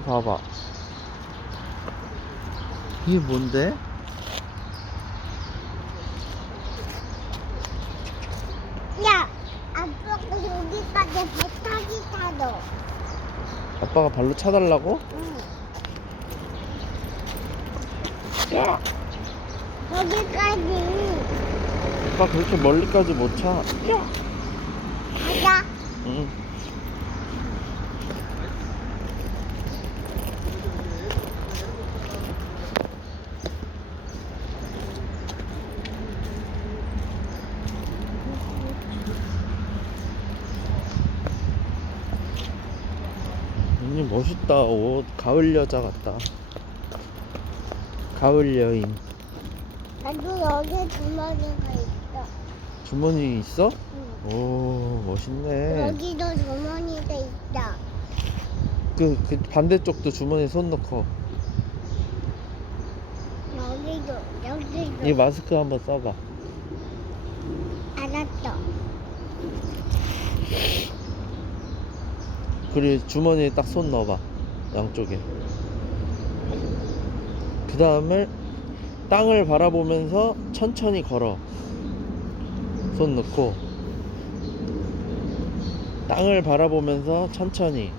봐봐. 이게 뭔데? 야, 아빠가 여기까지 배 타기 타도. 아빠가 발로 차달라고? 응. 야! 여기까지 아빠 그렇게 멀리까지 못 차. 가자. 응. 언니 멋있다 옷 가을 여자 같다 가을 여인 나도 여기 주머니가 있어. 주머니 있어? 응. 오 멋있네 여기도 주머니가 있어. 그, 그 반대쪽도 주머니에 손 넣고 여기도, 여기도. 이 마스크 한번 써봐 알았어. 그리고 주머니에 딱 손 넣어봐. 양쪽에. 그 다음에 땅을 바라보면서 천천히 걸어. 손 넣고. 땅을 바라보면서 천천히?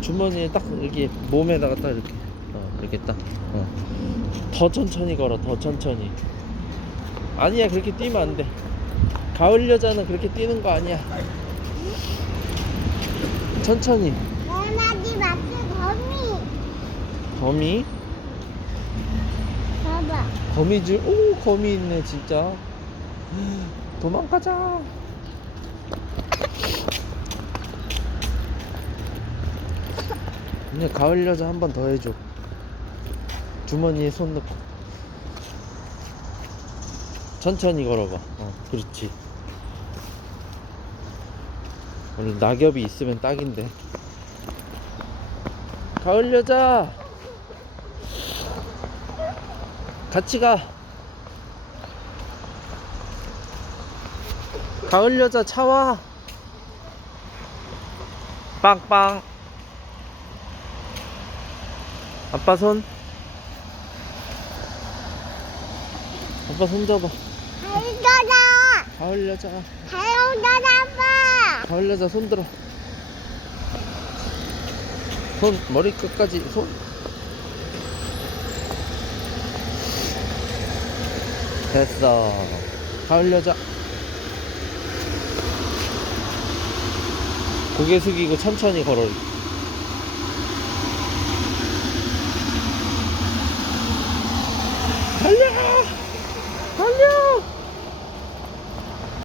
주머니에 딱 여기 몸에다가 딱 이렇게. 어 이렇게 딱. 어. 더 천천히 걸어 더 천천히. 아니야 그렇게 뛰면 안돼. 가을 여자는 그렇게 뛰는 거 아니야 천천히. 할아버지 마트 거미. 거미? 봐봐. 거미줄 오 거미 있네 진짜. 도망가자. 이제 가을 여자 한 번 더 해줘. 주머니에 손 넣고. 천천히 걸어봐. 어 그렇지 원래 낙엽이 있으면 딱인데 가을 여자 같이 가. 가을 여자 차와. 빵빵. 아빠 손. 아빠 손 잡아. 가을 여자. 달려라, 봐. 가을 여자 손 들어. 손 머리 끝까지 손. 됐어. 가을 여자. 고개 숙이고 천천히 걸어. 달려!